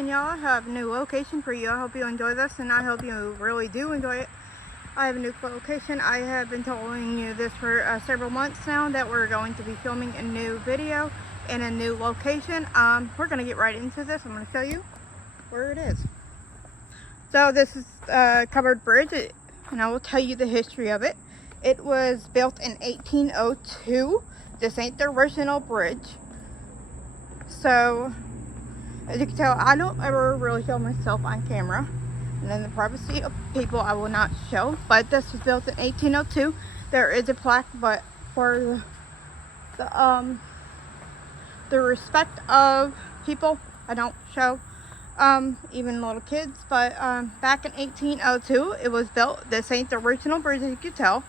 And y'all, I have a new location for you. I hope you enjoy this, and I hope you really do enjoy it. I have a new location. I have been telling you this for several months now that we're going to be filming a new video in a new location. We're going to get right into this. I'm going to show you where it is. So this is a covered bridge, and I will tell you the history of it. It was built in 1802. This ain't the original bridge. So as you can tell, I don't ever really show myself on camera, and in the privacy of people I will not show. But this was built in 1802. There is a plaque, but for the respect of people, I don't show even little kids. But back in 1802 it was built. This ain't the original bridge, as you can tell.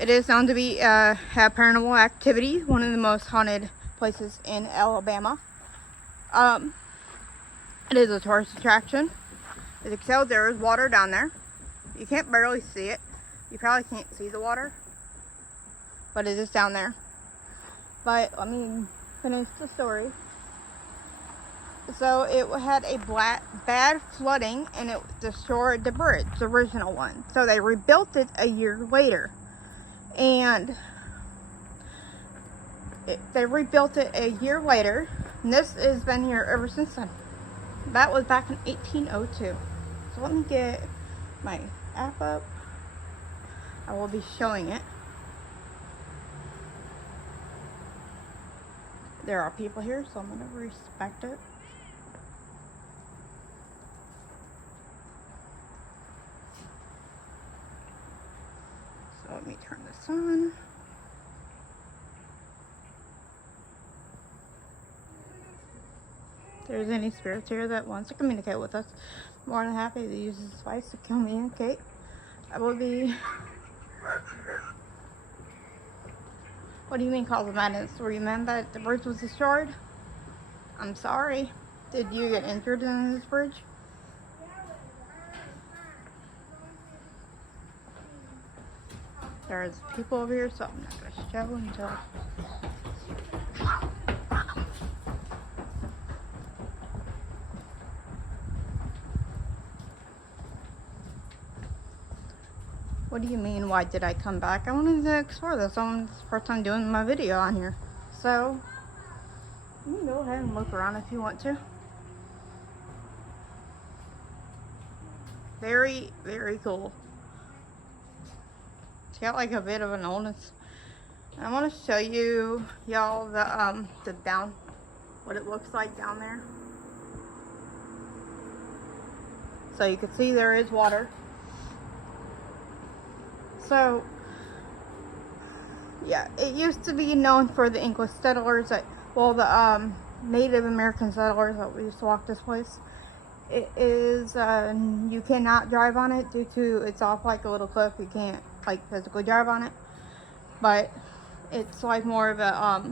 It is known to be have paranormal activity, one of the most haunted places in Alabama. It is a tourist attraction. As you can tell, there is water down there. You can't barely see it. You probably can't see the water, but it is down there. But let me finish the story. So it had a bad flooding, and it destroyed the bridge, the original one. So they rebuilt it a year later, and they rebuilt it a year later, and this has been here ever since then. That was back in 1802. So let me get my app up. I will be showing it. There are people here, so I'm going to respect it. So let me turn this on. If there's any spirits here that wants to communicate with us, more than happy to use this device to communicate. I will be... What do you mean cause of madness? Were you mad that the bridge was destroyed? I'm sorry. Did you get injured in this bridge? There's people over here, so I'm not going to show until... What do you mean, why did I come back? I wanted to explore this. It's the first time doing my video on here. So, you can go ahead and look around if you want to. Very, very cool. It's got like a bit of an oldness. And I want to show you, y'all, the down, what it looks like down there. So you can see there is water. So, yeah, it used to be known for the English settlers, the Native American settlers that we used to walk this place. It is, you cannot drive on it due to it's off like a little cliff. You can't like physically drive on it, but it's like more of a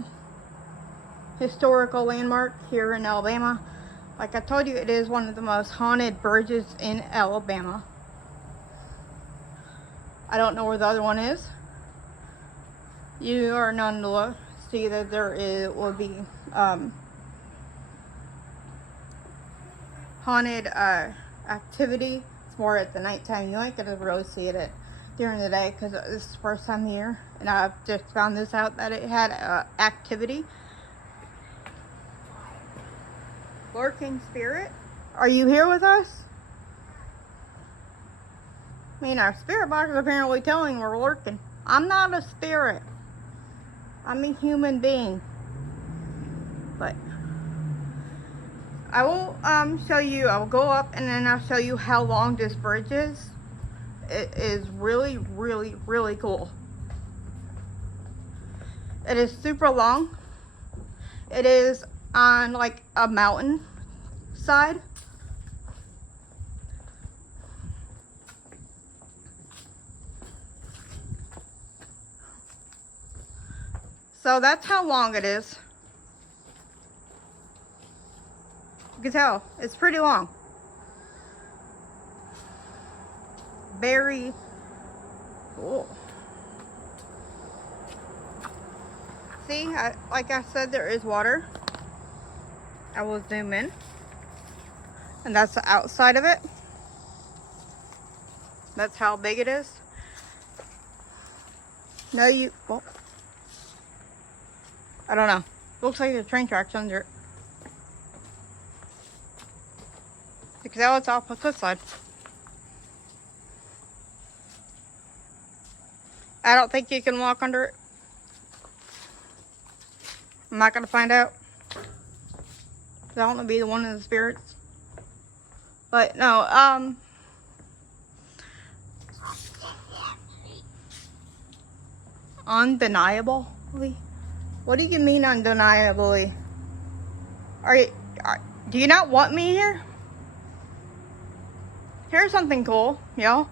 historical landmark here in Alabama. Like I told you, it is one of the most haunted bridges in Alabama. I don't know where the other one is. You are known to see that will be haunted activity. It's more at the nighttime. You ain't gonna really see it during the day because this is the first time here, and I've just found this out that it had activity. Lurking spirit, are you here with us? I mean, our spirit box is apparently telling we're lurking. I'm not a spirit. I'm a human being. But I will show you. I will go up and then I'll show you how long this bridge is. It is really, really, really cool. It is super long. It is on like a mountain side. So that's how long it is. You can tell, it's pretty long. Very cool. See, like I said, there is water. I will zoom in. And that's the outside of it. That's how big it is. No, well, I don't know. Looks like the train tracks under it. You can tell it's off the cliffside. I don't think you can walk under it. I'm not gonna find out. I don't want to be the one of the spirits. But no, undeniably? What do you mean undeniably? Do you not want me here? Here's something cool, yo.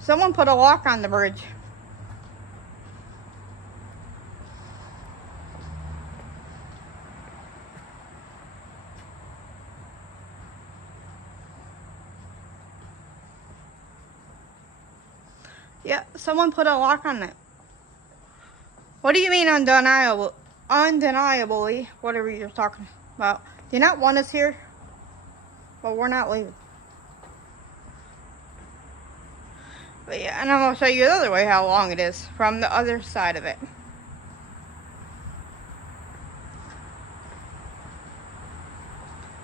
Someone put a lock on the bridge. Yeah, someone put a lock on it. What do you mean undeniably, whatever you're talking about? Do you not want us here? Well, we're not leaving. But yeah, and I'm going to show you the other way how long it is from the other side of it.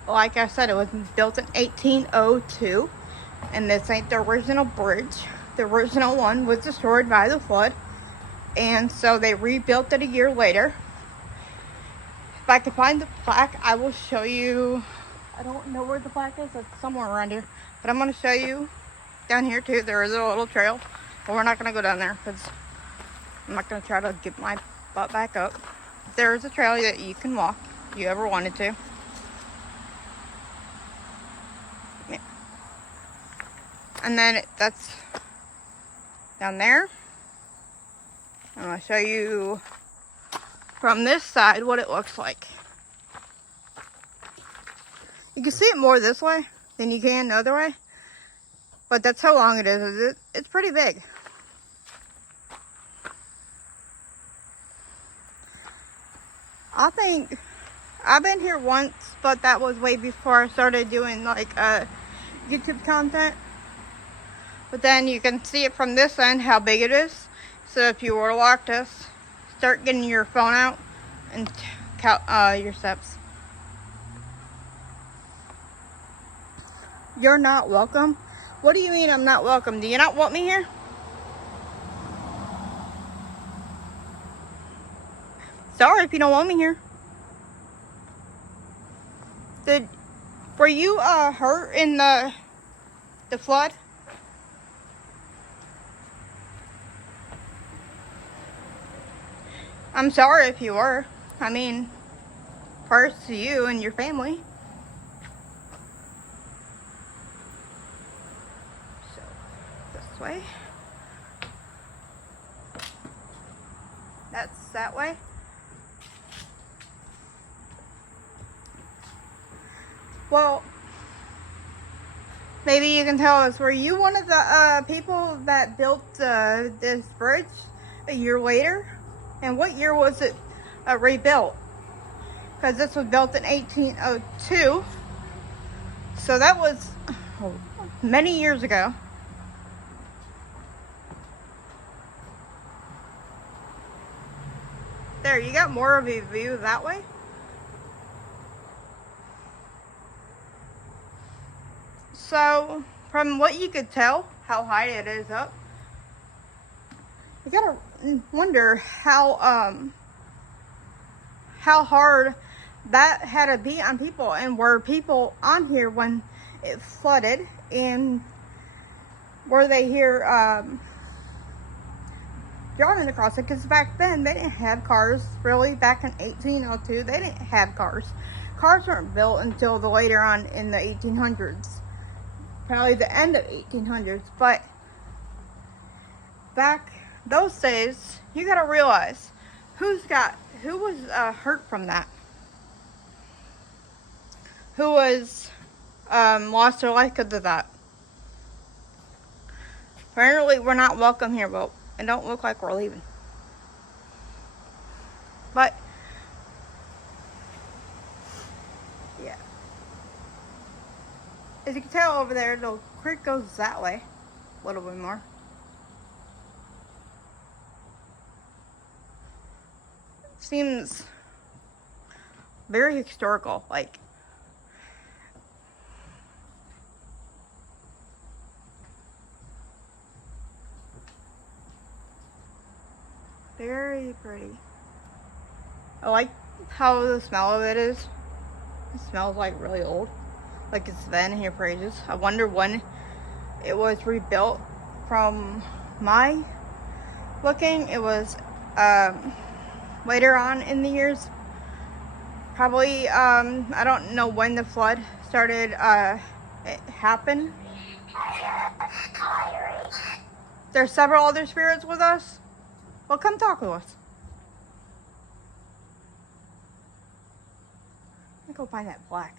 Like I said, it was built in 1802, and this ain't the original bridge. The original one was destroyed by the flood, and so they rebuilt it a year later. If I can find the plaque, I will show you. I don't know where the plaque is. It's somewhere around here, but I'm going to show you down here too. There is a little trail, but we're not going to go down there because I'm not going to try to get my butt back up. There is a trail that you can walk if you ever wanted to. Yeah. And then that's down there. I'm going to show you from this side what it looks like. You can see it more this way than you can the other way. But that's how long it is. It's pretty big. I think I've been here once, but that was way before I started doing like YouTube content. But then you can see it from this end how big it is. So if you were to walk this, start getting your phone out and count your steps. You're not welcome? What do you mean I'm not welcome? Do you not want me here? Sorry if you don't want me here. Were you hurt in the flood? I'm sorry if you were. I mean, first to you and your family. So, this way. That's that way. Well, maybe you can tell us, were you one of the people that built this bridge a year later? And what year was it rebuilt? Because this was built in 1802. So that was many years ago. There, you got more of a view that way. So, from what you could tell, how high it is up, you gotta wonder how hard that had to be on people, and were people on here when it flooded, and were they here driving across it? Because back then they didn't have cars, really. Back in 1802 they didn't have cars. Cars weren't built until the later on in the 1800s, probably the end of 1800s. But back those days, you gotta realize who was hurt from that, who was lost their life because of that. Apparently we're not welcome here, but it don't look like we're leaving. But yeah, As you can tell over there, the creek goes that way a little bit more. Seems very historical, like. Very pretty. I like how the smell of it is. It smells like really old. Like it's been here for ages. I wonder when it was rebuilt. From my looking, it was later on in the years. Probably, I don't know when the flood started, it happened. There's several other spirits with us. Well, come talk with us. Let me go find that black.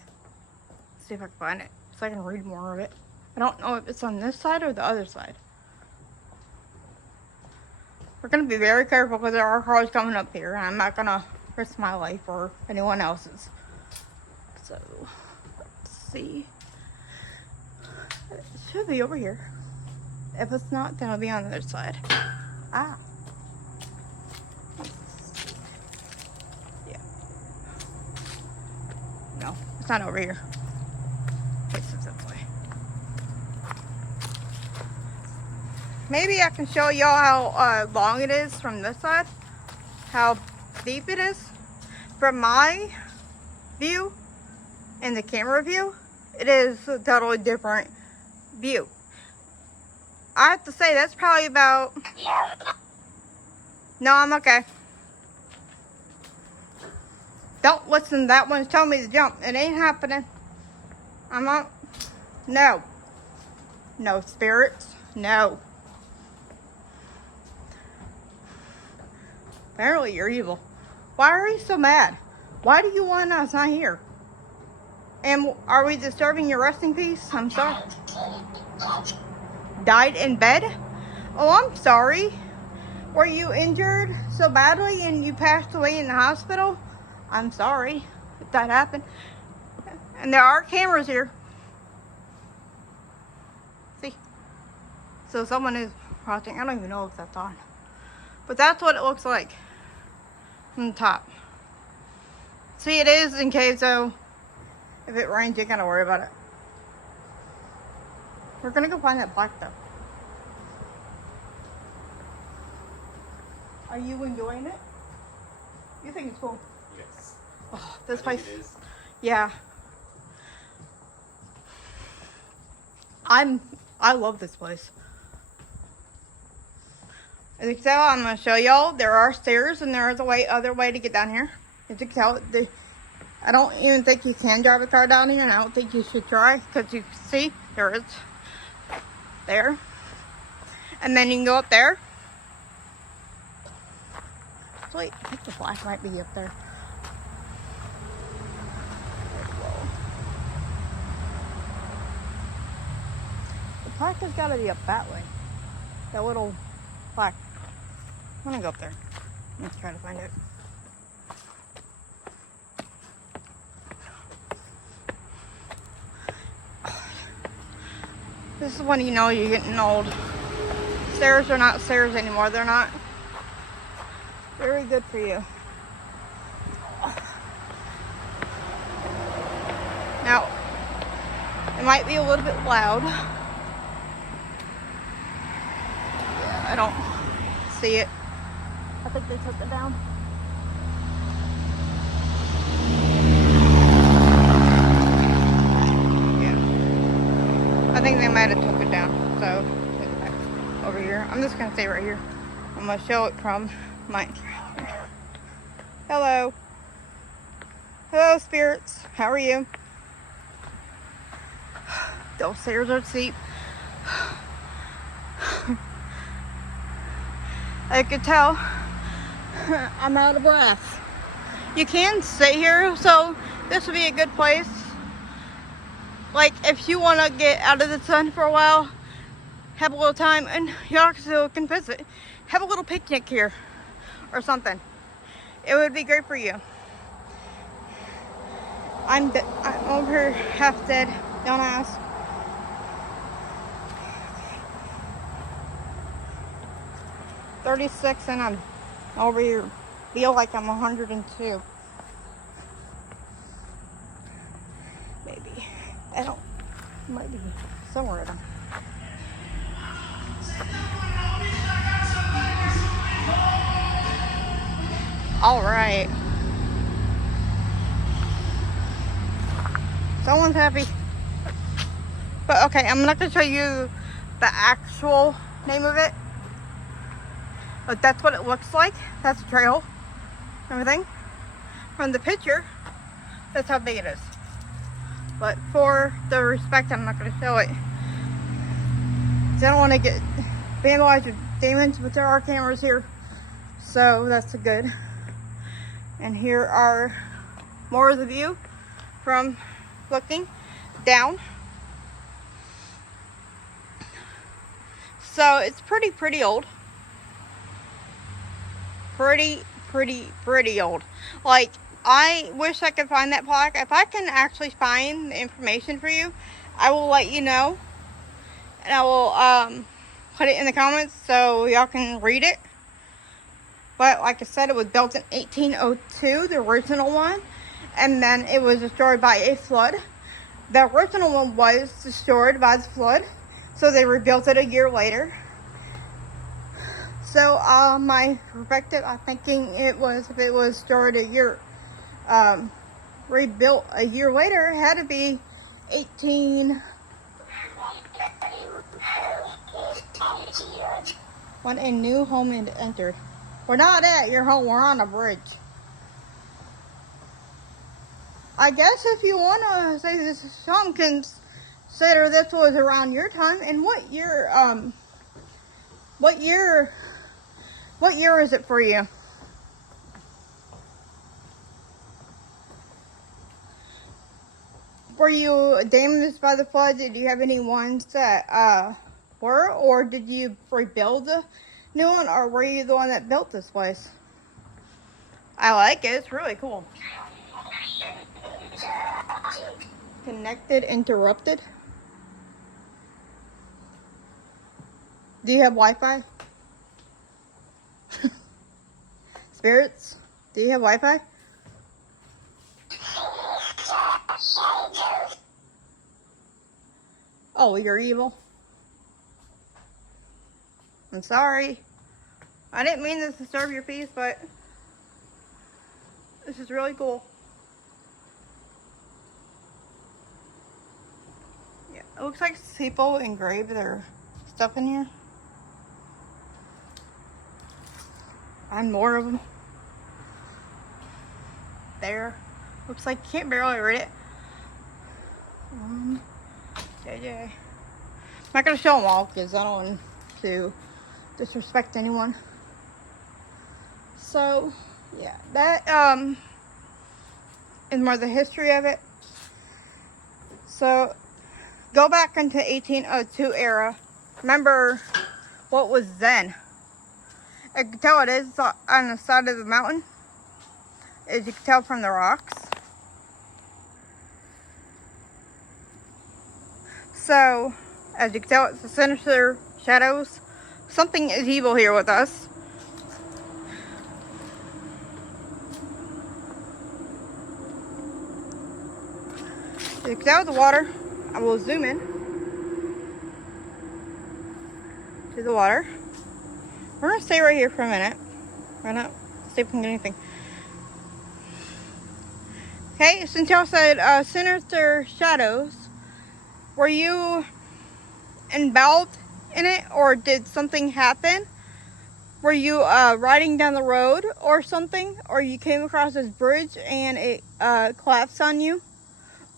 See if I can find it, so I can read more of it. I don't know if it's on this side or the other side. We're gonna be very careful because there are cars coming up here, and I'm not gonna risk my life or anyone else's. So, let's see. It should be over here. If it's not, then it'll be on the other side. Ah. Yeah. No, it's not over here. It's this way. Maybe I can show y'all how long it is from this side. How deep it is. From my view and the camera view, it is a totally different view. I have to say that's probably about... No, I'm okay. Don't listen, that one's telling me to jump. It ain't happening. I'm not... No. No, spirits. No. Apparently you're evil. Why are you so mad? Why do you want us not here? And are we disturbing your resting peace? I'm sorry. Died in bed? Oh, I'm sorry. Were you injured so badly and you passed away in the hospital? I'm sorry if that happened. And there are cameras here. See? So someone is watching. I don't even know if that's on. But that's what it looks like from the top. See, it is in case, so if it rains, you gotta worry about it. We're gonna go find that black though. Are you enjoying it? You think it's cool? Yes. Oh, this place. It is. Yeah. I love this place. As you can tell, I'm gonna show y'all. There are stairs and there is a other way to get down here. As you can tell, I don't even think you can drive a car down here, and I don't think you should try, because you can see there is there, and then you can go up there. Wait, I think the flash might be up there. The plaque has got to be up that way. That little plaque. I'm gonna go up there. Let's try to find it. This is when you know you're getting old. Stairs are not stairs anymore. They're not very good for you. Now, it might be a little bit loud. Yeah, I don't see it. I think they took it down. Yeah. I think they might have took it down. So, over here. I'm just gonna stay right here. I'm gonna show it from my... Hello. Hello, spirits. How are you? Those stairs are steep. I could tell I'm out of breath. You can stay here, so this would be a good place. Like, if you want to get out of the sun for a while, have a little time, and you also can visit. Have a little picnic here or something. It would be great for you. I'm over here half dead. Don't ask. 36 and I'm over here. Feel like I'm 102. Maybe. I don't. Might be somewhere. All right. Someone's happy. But okay, I'm not gonna show you the actual name of it. But that's what it looks like. That's the trail. Everything. From the picture, that's how big it is. But for the respect, I'm not gonna show it. 'Cause I don't want to get vandalized or damaged, but there are cameras here. So that's good. And here are more of the view from looking down. So it's pretty old. Pretty old. Like, I wish I could find that plaque. If I can actually find the information for you, I will let you know. And I will put it in the comments so y'all can read it. But like I said, it was built in 1802, the original one. And then it was destroyed by a flood. The original one was destroyed by the flood. So they rebuilt it a year later. So my perspective, I'm thinking it was, if it was destroyed a year, rebuilt a year later, it had to be 18... When a new home is entered. We're not at your home, we're on a bridge. I guess if you want to say this, some consider this was around your time. And what year is it for you? Were you damaged by the flood? Did you have any ones that were, or did you rebuild a new one, or were you the one that built this place? I like it. It's really cool. Connected, interrupted. Do you have Wi-Fi? Spirits, do you have Wi-Fi? Oh, you're evil. I'm sorry. I didn't mean to disturb your peace, but this is really cool. Yeah, it looks like people engraved their stuff in here. And more of them. There. Looks like you can't barely read it. JJ. I'm not going to show them all because I don't want to disrespect anyone. So, yeah. That is more the history of it. So, go back into 1802 era. Remember what was then. I can tell it is on the side of the mountain. As you can tell from the rocks. So, as you can tell, it's the sinister shadows. Something is evil here with us. As you can tell the water. I will zoom in to the water. We're going to stay right here for a minute. We're not see if we can get anything. Okay, since y'all said sinister shadows, were you enveloped in it, or did something happen? Were you riding down the road or something, or you came across this bridge and it collapsed on you?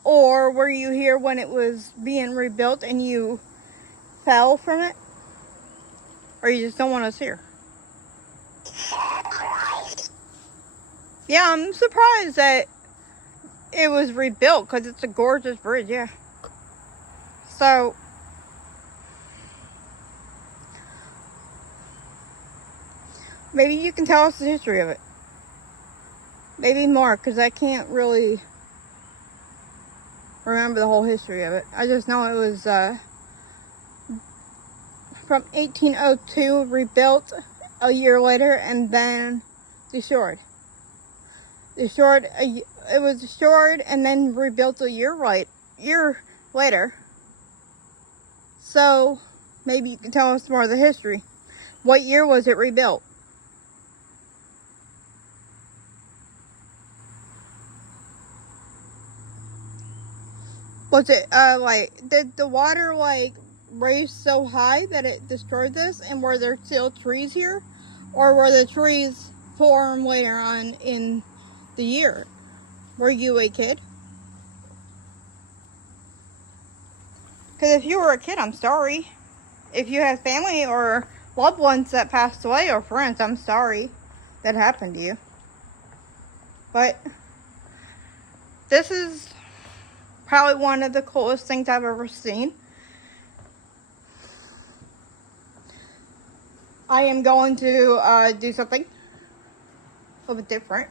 Or were you here when it was being rebuilt and you fell from it? Or you just don't want us here? Yeah, I'm surprised that it was rebuilt because it's a gorgeous bridge, yeah. So, maybe you can tell us the history of it. Maybe more, because I can't really remember the whole history of it. I just know it was from 1802, rebuilt a year later and then destroyed. It was destroyed and then rebuilt a year later. So maybe you can tell us more of the history. What year was it rebuilt? Was it did the water raise so high that it destroyed this, and were there still trees here, or were the trees formed later on in the year? Were you a kid? Because if you were a kid, I'm sorry. If you have family or loved ones that passed away or friends, I'm sorry that happened to you. But this is probably one of the coolest things I've ever seen. I am going to do something a little bit different,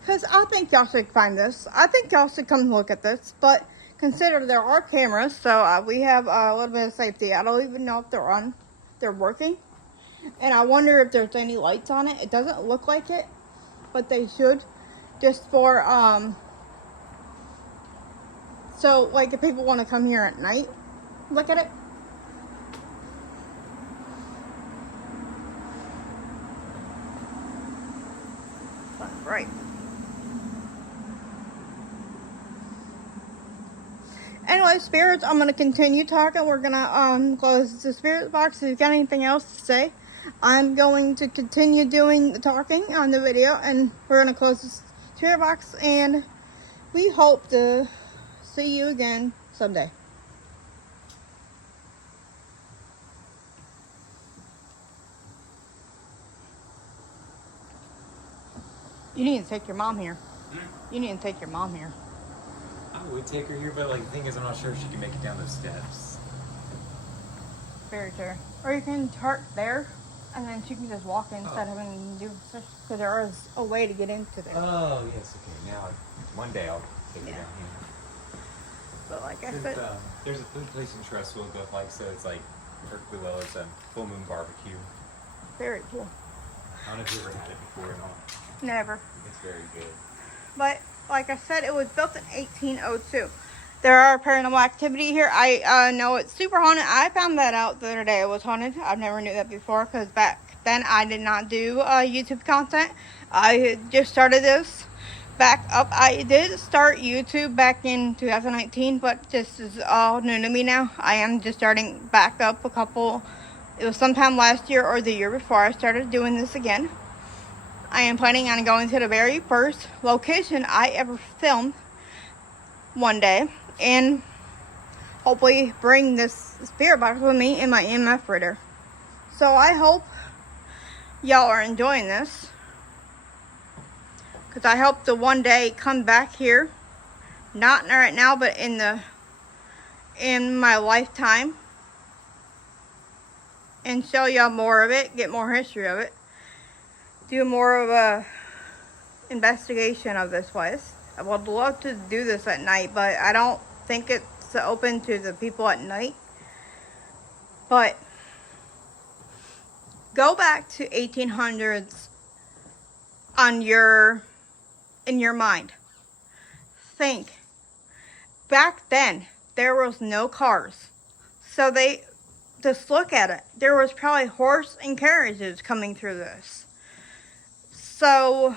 because I think y'all should find this. I think y'all should come look at this, but consider there are cameras, so we have a little bit of safety. I don't even know if they're working, and I wonder if there's any lights on it. It doesn't look like it, but they should, just for so like if people want to come here at night, look at it. Right. Anyway, spirits, I'm going to continue talking. We're going to close the spirit box. If you've got anything else to say, I'm going to continue doing the talking on the video, and we're going to close the spirit box, and we hope to see you again someday. You need to take your mom here. You need to take your mom here. I would take her here, but the thing is, I'm not sure if she can make it down those steps. Very true. Or you can park there, and then she can just walk in instead of having to do such, because there is a way to get into there. Oh, yes, okay. Now, one day I'll take her down here. But like I said, there's a food place in Trustwell that so it's perfectly well. It's a full moon barbecue. Very cool. I don't know if you ever had it before or not. Never. It's very good. But like I said, it was built in 1802. There are paranormal activity here. I know it's super haunted. I found that out the other day. It was haunted. I never knew that before, because back then I did not do YouTube content. I had just started this back up. I did start YouTube back in 2019, but this is all new to me now. I am just starting back up it was sometime last year or the year before I started doing this again. I am planning on going to the very first location I ever filmed one day, and hopefully bring this spirit box with me in my EMF reader. So I hope y'all are enjoying this, because I hope to one day come back here, not right now, but in my lifetime, and show y'all more of it, get more history of it, do more of a investigation of this place. I would love to do this at night, but I don't think it's open to the people at night. But go back to 1800s in your mind. Think, back then there was no cars, so just look at it. There was probably horse and carriages coming through this. So,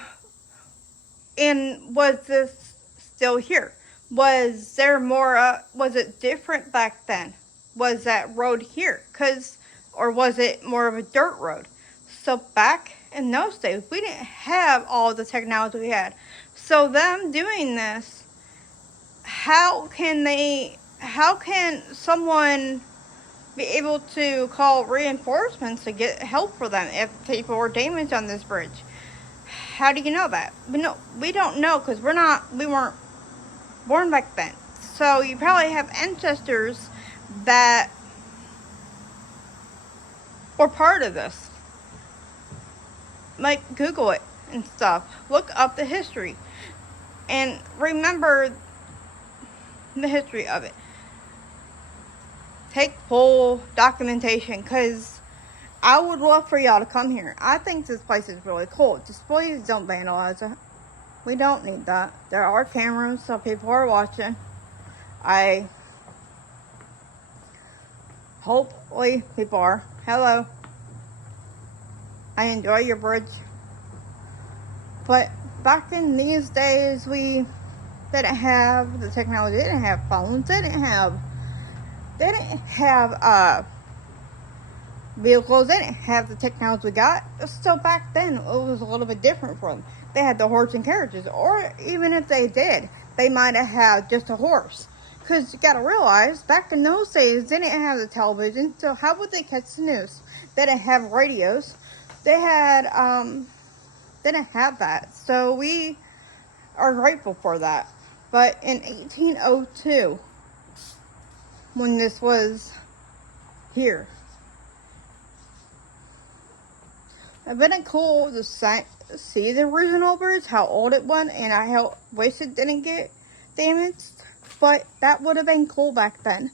and was this still here? Was there more, was it different back then? Was that road here? Or was it more of a dirt road? So back in those days, we didn't have all the technology we had. So them doing this, how can someone be able to call reinforcements to get help for them if people were damaged on this bridge? How do you know that? We don't know, because we weren't born back then. So you probably have ancestors that were part of this. Google it and stuff. Look up the history and remember the history of it. Take full documentation, because I would love for y'all to come here. I think this place is really cool. Just please don't vandalize it. We don't need that. There are cameras, so people are watching. Hopefully people are. Hello. I enjoy your bridge. But back in these days, we didn't have the technology. They didn't have phones. They didn't have vehicles. They didn't have the technology we got. So back then, it was a little bit different for them. They had the horse and carriages, or even if they did, they might have had just a horse. Because you got to realize, back in those days, they didn't have the television, so how would they catch the news? They didn't have radios. They didn't have that. So we are grateful for that. But in 1802, when this was here, it'd been cool to see the original bridge, how old it was, and I wish it didn't get damaged. But that would have been cool back then.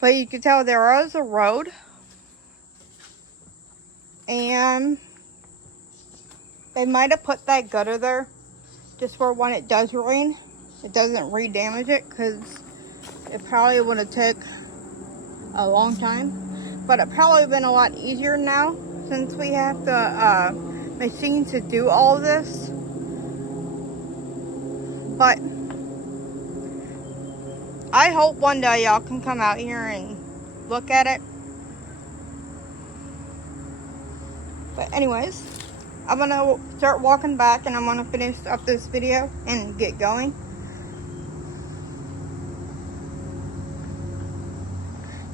But you could tell there was a road. And they might have put that gutter there just for when it does rain, it doesn't re-damage it, because it probably would have took a long time. But it probably would have been a lot easier now, since we have the machine to do all this. But I hope one day y'all can come out here and look at it. But anyways, I'm gonna start walking back and I'm gonna finish up this video and get going.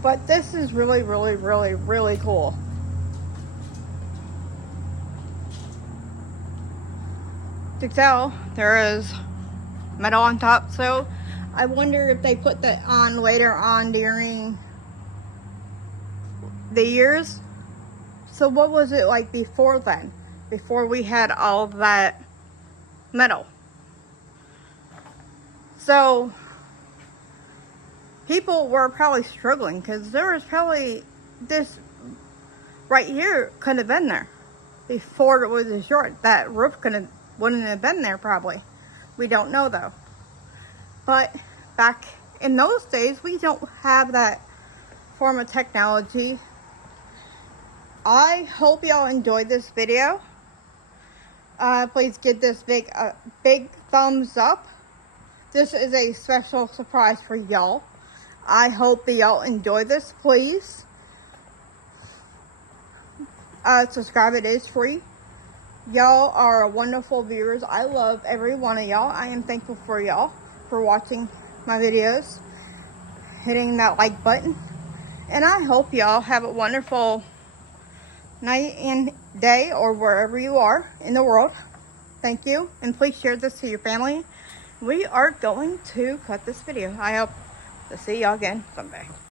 But this is really, really, really, really cool. To tell, there is metal on top, so I wonder if they put that on later on during the years. So what was it like before then? Before we had all of that metal. So people were probably struggling, because there was probably this right here could have been there before it was destroyed. That roof wouldn't have been there probably. We don't know though. But back in those days, we don't have that form of technology. I hope y'all enjoyed this video. Please give this big thumbs up. This is a special surprise for y'all. I hope that y'all enjoy this. Please subscribe. It is free. Y'all are wonderful viewers. I love every one of y'all. I am thankful for y'all for watching my videos, hitting that like button, and I hope y'all have a wonderful night and day, or wherever you are in the world. Thank you, and please share this to your family. We are going to cut this video. I hope to see y'all again someday.